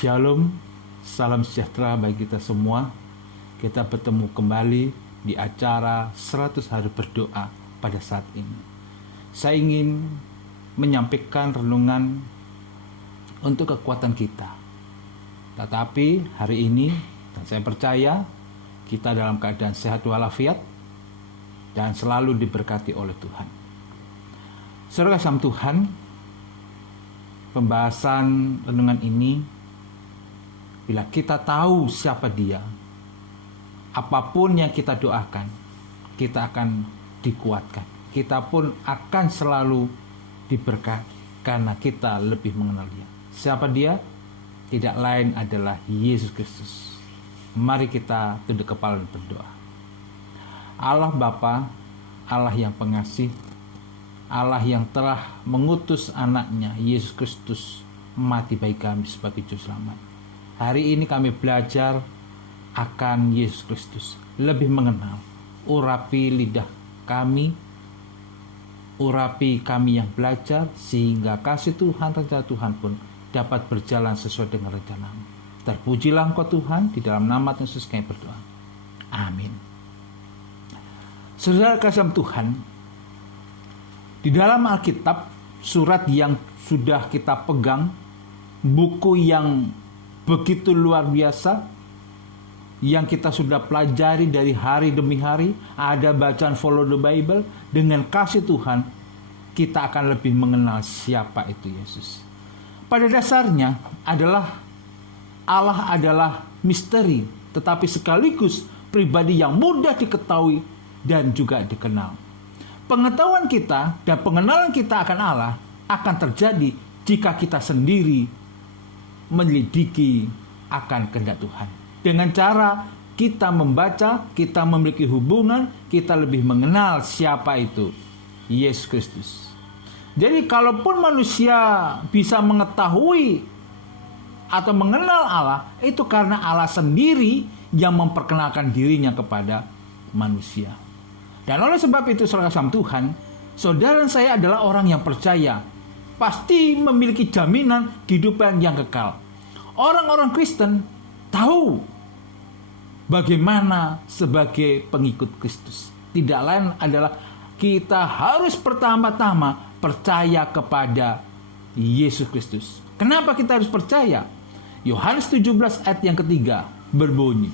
Shalom, salam sejahtera bagi kita semua. Kita bertemu kembali di acara 100 hari berdoa pada saat ini. Saya ingin menyampaikan renungan untuk kekuatan kita. Tetapi hari ini, dan saya percaya kita dalam keadaan sehat walafiat dan selalu diberkati oleh Tuhan. Saudara kasih Tuhan, pembahasan renungan ini, bila kita tahu siapa Dia, apapun yang kita doakan, kita akan dikuatkan. Kita pun akan selalu diberkati karena kita lebih mengenal Dia. Siapa Dia? Tidak lain adalah Yesus Kristus. Mari kita tunduk kepala dan berdoa. Allah Bapa, Allah yang pengasih, Allah yang telah mengutus anaknya Yesus Kristus mati bagi kami sebagai juru selamat. Hari ini kami belajar akan Yesus Kristus, lebih mengenal. Urapi lidah kami, urapi kami yang belajar, sehingga kasih Tuhan, rencana Tuhan pun dapat berjalan sesuai dengan rencana-Mu. Terpujilah Engkau Tuhan, di dalam nama Yesus kami berdoa. Amin. Saudara kasih Tuhan, di dalam Alkitab, surat yang sudah kita pegang, buku yang begitu luar biasa, yang kita sudah pelajari dari hari demi hari, ada bacaan Follow the Bible. Dengan kasih Tuhan, kita akan lebih mengenal siapa itu Yesus. Pada dasarnya adalah Allah adalah misteri, tetapi sekaligus pribadi yang mudah diketahui dan juga dikenal. Pengetahuan kita dan pengenalan kita akan Allah akan terjadi jika kita sendiri menyelidiki akan kehendak Tuhan. Dengan cara kita membaca, kita memiliki hubungan, kita lebih mengenal siapa itu Yesus Kristus. Jadi kalaupun manusia bisa mengetahui atau mengenal Allah, itu karena Allah sendiri yang memperkenalkan dirinya kepada manusia. Dan oleh sebab itu, saudara kasih Tuhan, saudara dan saya adalah orang yang percaya, pasti memiliki jaminan kehidupan yang kekal. Orang-orang Kristen tahu bagaimana sebagai pengikut Kristus. Tidak lain adalah kita harus pertama-tama percaya kepada Yesus Kristus. Kenapa kita harus percaya? Yohanes 17 ayat yang ketiga berbunyi,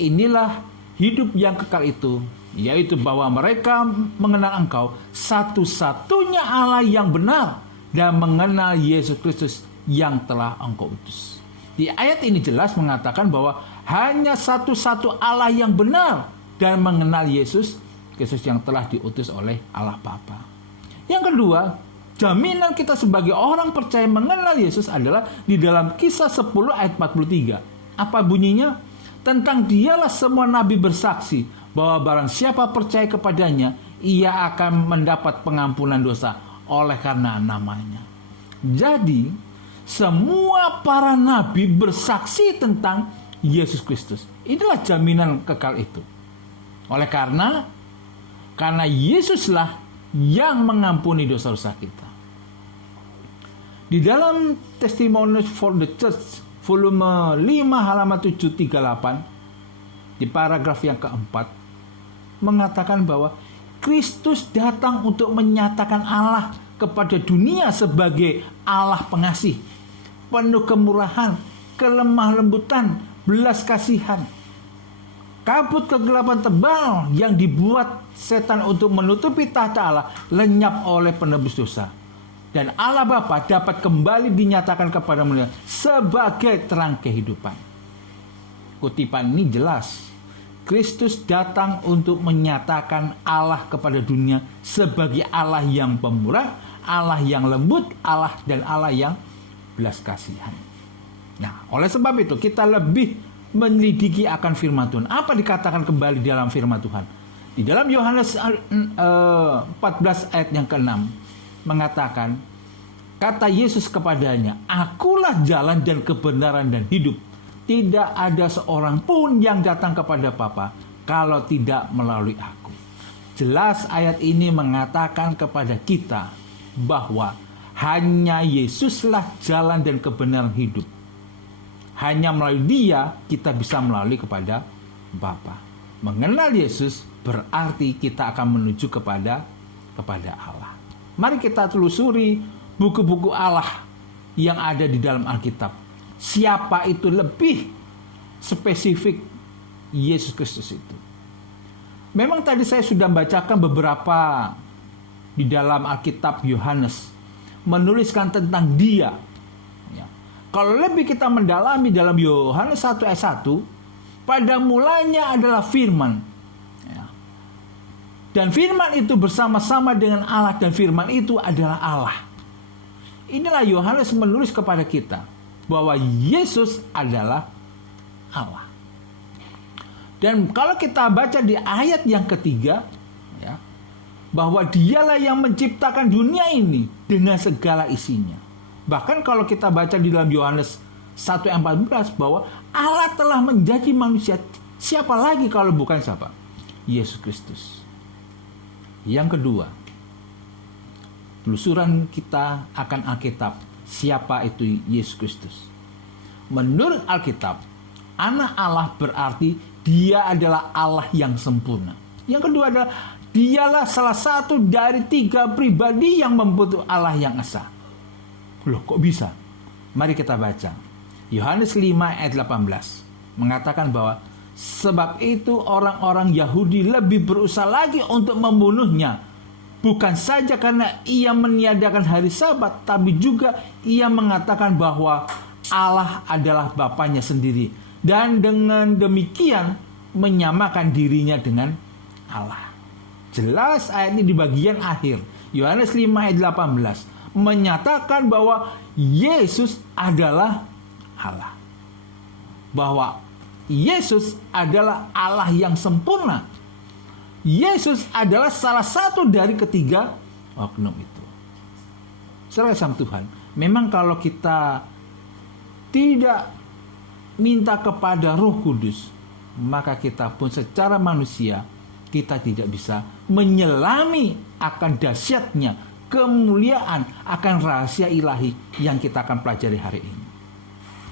inilah hidup yang kekal itu, yaitu bahwa mereka mengenal Engkau satu-satunya Allah yang benar, dan mengenal Yesus Kristus yang telah Engkau utus. Di ayat ini jelas mengatakan bahwa hanya satu-satu Allah yang benar dan mengenal Yesus Kristus yang telah diutus oleh Allah Bapa. Yang kedua, jaminan kita sebagai orang percaya mengenal Yesus adalah di dalam Kisah 10 ayat 43. Apa bunyinya? Tentang Dialah semua nabi bersaksi bahwa barang siapa percaya kepadanya, ia akan mendapat pengampunan dosa oleh karena namanya. Jadi, semua para nabi bersaksi tentang Yesus Kristus. Inilah jaminan kekal itu. Oleh karena Yesuslah yang mengampuni dosa-dosa kita. Di dalam Testimony for the Church, volume 5 halaman 738, di paragraf yang keempat, mengatakan bahwa Kristus datang untuk menyatakan Allah kepada dunia sebagai Allah pengasih, penuh kemurahan, kelemah lembutan, belas kasihan. Kabut kegelapan tebal yang dibuat setan untuk menutupi tahta Allah lenyap oleh penebus dosa. Dan Allah Bapa dapat kembali dinyatakan kepada manusia sebagai terang kehidupan. Kutipan ini jelas. Kristus datang untuk menyatakan Allah kepada dunia sebagai Allah yang pemurah, Allah yang lembut, Allah dan Allah yang belas kasihan. Nah, oleh sebab itu kita lebih menyelidiki akan firman Tuhan. Apa dikatakan kembali di dalam firman Tuhan? Di dalam Yohanes 14 ayat yang ke-6 mengatakan, kata Yesus kepadanya, akulah jalan dan kebenaran dan hidup. Tidak ada seorang pun yang datang kepada Bapa kalau tidak melalui aku. Jelas ayat ini mengatakan kepada kita bahwa hanya Yesuslah jalan dan kebenaran hidup. Hanya melalui Dia kita bisa melalui kepada Bapa. Mengenal Yesus berarti kita akan menuju kepada Allah. Mari kita telusuri buku-buku Allah yang ada di dalam Alkitab. Siapa itu lebih spesifik Yesus Kristus itu? Memang tadi saya sudah bacakan beberapa di dalam Alkitab. Yohanes menuliskan tentang Dia. Ya. Kalau lebih kita mendalami dalam Yohanes 1 ayat 1, pada mulanya adalah firman. Ya. Dan firman itu bersama-sama dengan Allah, dan firman itu adalah Allah. Inilah Yohanes menulis kepada kita bahwa Yesus adalah Allah. Dan kalau kita baca di ayat yang ketiga, ya, bahwa Dialah yang menciptakan dunia ini dengan segala isinya. Bahkan kalau kita baca di dalam Yohanes 1 ayat 14 bahwa Allah telah menjadi manusia. Siapa lagi kalau bukan siapa? Yesus Kristus. Yang kedua, telusuran kita akan Alkitab. Siapa itu Yesus Kristus? Menurut Alkitab, Anak Allah berarti Dia adalah Allah yang sempurna. Yang kedua adalah Dialah salah satu dari 3 pribadi yang membentuk Allah yang esa. Loh, kok bisa? Mari kita baca. Yohanes 5 ayat 18 mengatakan bahwa sebab itu orang-orang Yahudi lebih berusaha lagi untuk membunuhnya. Bukan saja karena ia meniadakan hari Sabat, tapi juga ia mengatakan bahwa Allah adalah Bapanya sendiri, dan dengan demikian menyamakan dirinya dengan Allah. Jelas ayat ini di bagian akhir Yohanes 5 ayat 18 menyatakan bahwa Yesus adalah Allah, bahwa Yesus adalah Allah yang sempurna. Yesus adalah salah satu dari ketiga oknum itu. Saudara kasih Tuhan, memang kalau kita tidak minta kepada Roh Kudus, maka kita pun secara manusia kita tidak bisa menyelami akan dahsyatnya kemuliaan, akan rahasia ilahi yang kita akan pelajari hari ini.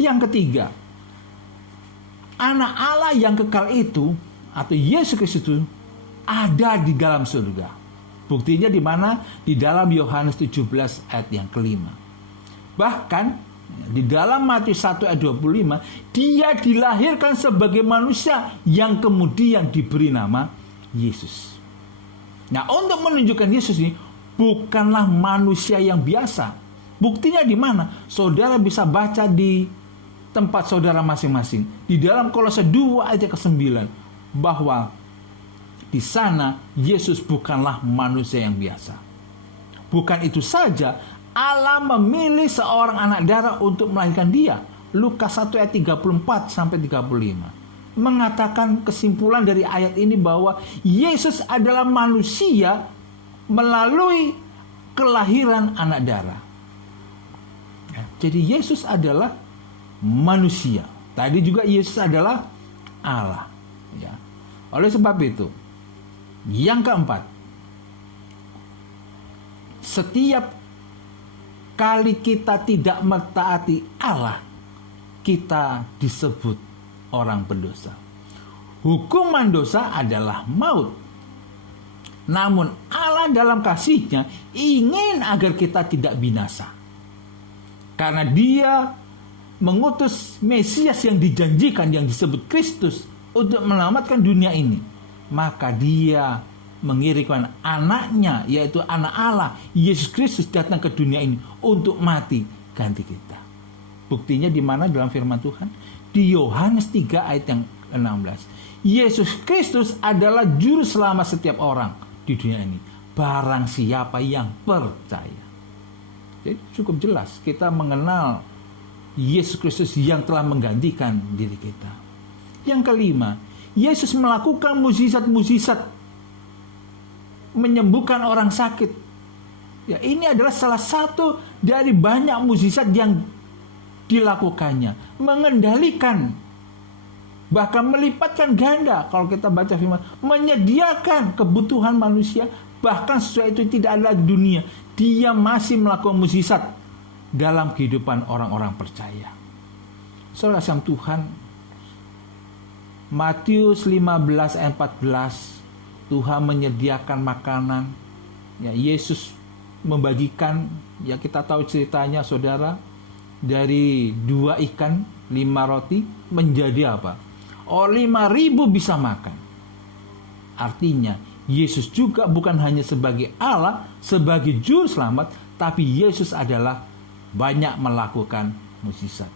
Yang ketiga, Anak Allah yang kekal itu atau Yesus Kristus itu ada di dalam surga. Buktinya di mana? Di dalam Yohanes 17 ayat yang kelima. Bahkan di dalam Matius 1 ayat 25, Dia dilahirkan sebagai manusia yang kemudian diberi nama Yesus. Nah, untuk menunjukkan Yesus ini bukanlah manusia yang biasa. Buktinya di mana? Saudara bisa baca di tempat saudara masing-masing. Di dalam Kolose 2 ayat ke-9 bahwa di sana Yesus bukanlah manusia yang biasa. Bukan itu saja, Allah memilih seorang anak darah untuk melahirkan Dia. Lukas 1 ayat 34 sampai 35 mengatakan kesimpulan dari ayat ini bahwa Yesus adalah manusia melalui kelahiran anak darah. Jadi Yesus adalah manusia. Tadi juga Yesus adalah Allah. Ya. Oleh sebab itu, yang keempat, setiap kali kita tidak mentaati Allah, kita disebut orang berdosa. Hukuman dosa adalah maut. Namun Allah dalam kasih-Nya ingin agar kita tidak binasa. Karena Dia mengutus Mesias yang dijanjikan, yang disebut Kristus, untuk menyelamatkan dunia ini. Maka Dia mengirimkan anaknya, yaitu anak Allah, Yesus Kristus, datang ke dunia ini untuk mati ganti kita. Buktinya di mana dalam firman Tuhan? Di Yohanes 3 ayat yang 16. Yesus Kristus adalah juru selamat setiap orang di dunia ini, barang siapa yang percaya. Jadi cukup jelas kita mengenal Yesus Kristus yang telah menggantikan diri kita. Yang kelima, Yesus melakukan mukjizat-mukjizat, menyembuhkan orang sakit. Ya, ini adalah salah satu dari banyak mukjizat yang dilakukannya. Mengendalikan, bahkan melipatkan ganda, kalau kita baca firman, menyediakan kebutuhan manusia, bahkan sesuai itu tidak ada di dunia. Dia masih melakukan mukjizat dalam kehidupan orang-orang percaya. Saudara kasih Tuhan, Matius 15 ayat 14, Tuhan menyediakan makanan. Ya, Yesus membagikan, ya kita tahu ceritanya saudara, dari 2 ikan 5 roti menjadi apa? 5.000 bisa makan. Artinya Yesus juga bukan hanya sebagai Allah, sebagai juru selamat, tapi Yesus adalah banyak melakukan mukjizat.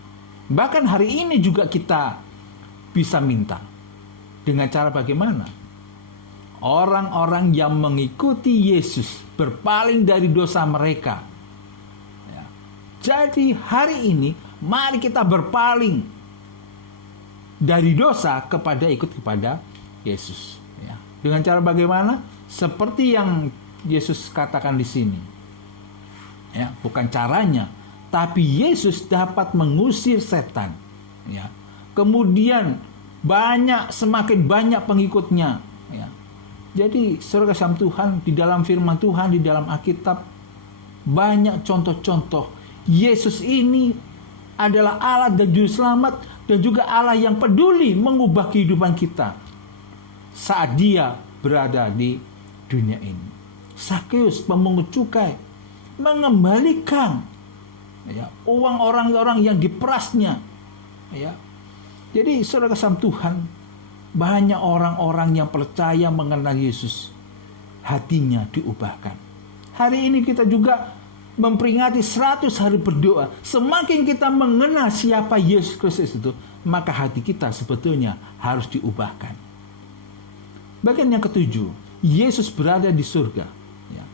Bahkan hari ini juga kita bisa minta. Dengan cara bagaimana? Orang-orang yang mengikuti Yesus berpaling dari dosa mereka. Ya. Jadi hari ini mari kita berpaling dari dosa ikut kepada Yesus. Ya. Dengan cara bagaimana? Seperti yang Yesus katakan di sini. Ya, bukan caranya, tapi Yesus dapat mengusir setan. Ya. Kemudian semakin banyak pengikutnya. Ya. Jadi saudara kasih Tuhan, di dalam firman Tuhan, di dalam Alkitab banyak contoh-contoh Yesus ini adalah Allah dan juru selamat, dan juga Allah yang peduli mengubah kehidupan kita saat dia berada di dunia ini. Sakeus, pemungut cukai, mengembalikan uang orang-orang yang diperasnya. Ya. Jadi saudara kasih Tuhan, banyak orang-orang yang percaya mengenal Yesus, hatinya diubahkan. Hari ini kita juga memperingati 100 hari berdoa. Semakin kita mengenal siapa Yesus Kristus itu, maka hati kita sebetulnya harus diubahkan. Bagian yang ketujuh, Yesus berada di surga. Ya.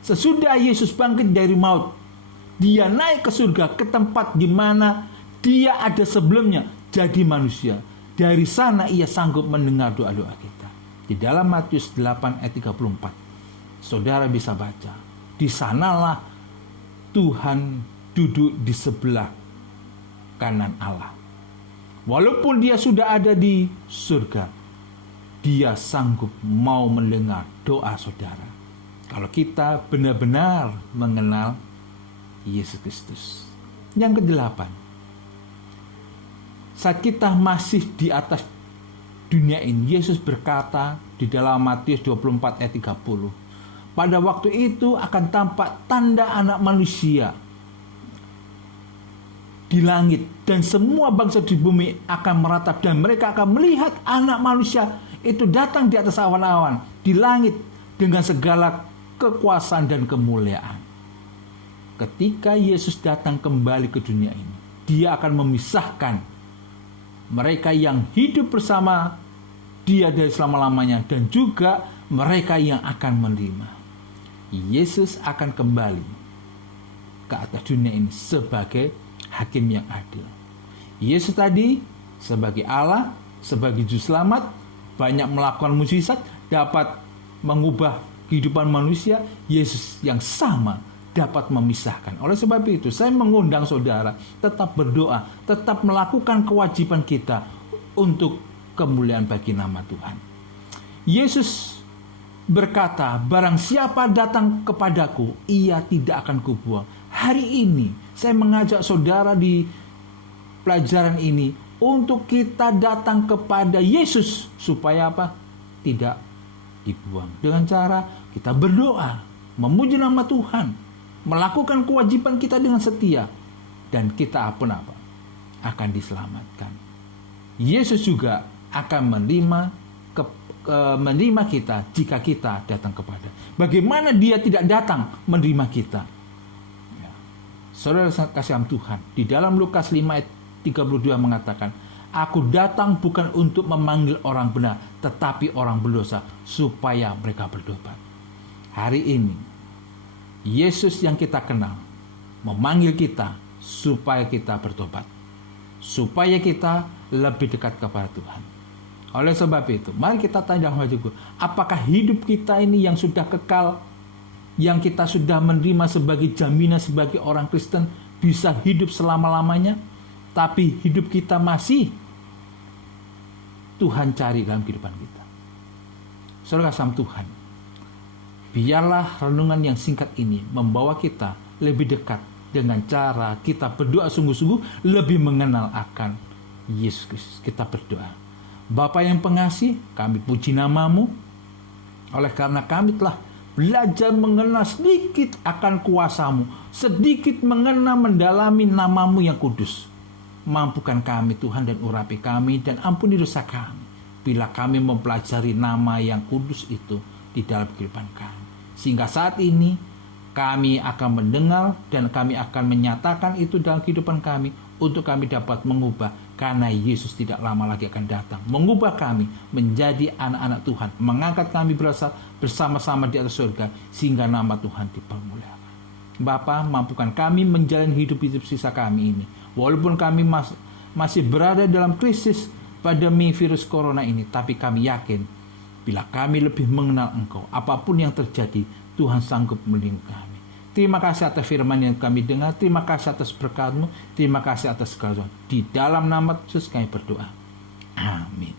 Sesudah Yesus bangkit dari maut, dia naik ke surga, ke tempat di mana dia ada sebelumnya, jadi manusia. Dari sana ia sanggup mendengar doa-doa kita. Di dalam Matius 8 ayat 34, saudara bisa baca, di sanalah Tuhan duduk di sebelah kanan Allah. Walaupun dia sudah ada di surga, dia sanggup mau mendengar doa saudara. Kalau kita benar-benar mengenal Yesus Kristus. Yang kedelapan, saat kita masih di atas dunia ini, Yesus berkata di dalam Matius 24 ayat 30, pada waktu itu akan tampak tanda anak manusia di langit, dan semua bangsa di bumi akan meratap, dan mereka akan melihat anak manusia itu datang di atas awan-awan di langit dengan segala kekuasaan dan kemuliaan. Ketika Yesus datang kembali ke dunia ini, dia akan memisahkan mereka yang hidup bersama dia dari selama-lamanya, dan juga mereka yang akan menerima. Yesus akan kembali ke atas dunia ini sebagai hakim yang adil. Yesus tadi sebagai Allah, sebagai juru selamat, banyak melakukan mukjizat, dapat mengubah kehidupan manusia. Yesus yang sama dapat memisahkan. Oleh sebab itu, saya mengundang saudara tetap berdoa, tetap melakukan kewajiban kita untuk kemuliaan bagi nama Tuhan. Yesus berkata, barang siapa datang kepadaku, ia tidak akan kubuang. Hari ini, saya mengajak saudara di pelajaran ini untuk kita datang kepada Yesus, supaya apa? Tidak dibuang. Dengan cara kita berdoa, memuji nama Tuhan, melakukan kewajiban kita dengan setia, dan kita pun apa? Akan diselamatkan. Yesus juga akan menerima kita jika kita datang kepada. Bagaimana dia tidak datang menerima kita? Ya. Saudara kasih Tuhan, di dalam Lukas 5 ayat 32 mengatakan, aku datang bukan untuk memanggil orang benar, tetapi orang berdosa, supaya mereka bertobat. Hari ini Yesus yang kita kenal memanggil kita supaya kita bertobat, supaya kita lebih dekat kepada Tuhan. Oleh sebab itu, mari kita tanya juga, apakah hidup kita ini yang sudah kekal, yang kita sudah menerima sebagai jaminan sebagai orang Kristen, bisa hidup selama-lamanya, tapi hidup kita masih Tuhan cari dalam kehidupan kita. Saudara kasih Tuhan, biarlah renungan yang singkat ini membawa kita lebih dekat dengan cara kita berdoa sungguh-sungguh, lebih mengenal akan Yesus Kristus. Kita berdoa. Bapa yang pengasih, kami puji nama-Mu, oleh karena kami telah belajar mengenal sedikit akan kuasa-Mu, sedikit mengenal mendalami nama-Mu yang kudus. Mampukan kami Tuhan dan urapi kami dan ampuni dosa kami, bila kami mempelajari nama yang kudus itu di dalam kehidupan kami. Sehingga saat ini kami akan mendengar dan kami akan menyatakan itu dalam kehidupan kami, untuk kami dapat mengubah, karena Yesus tidak lama lagi akan datang, mengubah kami menjadi anak-anak Tuhan, mengangkat kami berasal bersama-sama di atas surga, sehingga nama Tuhan dipermuliakan. Bapa, mampukan kami menjalani hidup-hidup sisa kami ini, walaupun kami masih berada dalam krisis pandemi virus corona ini, tapi kami yakin bila kami lebih mengenal Engkau, apapun yang terjadi, Tuhan sanggup melindungi kami. Terima kasih atas firman yang kami dengar. Terima kasih atas berkat-Mu. Terima kasih atas segala sesuatu. Di dalam nama Yesus kami berdoa. Amin.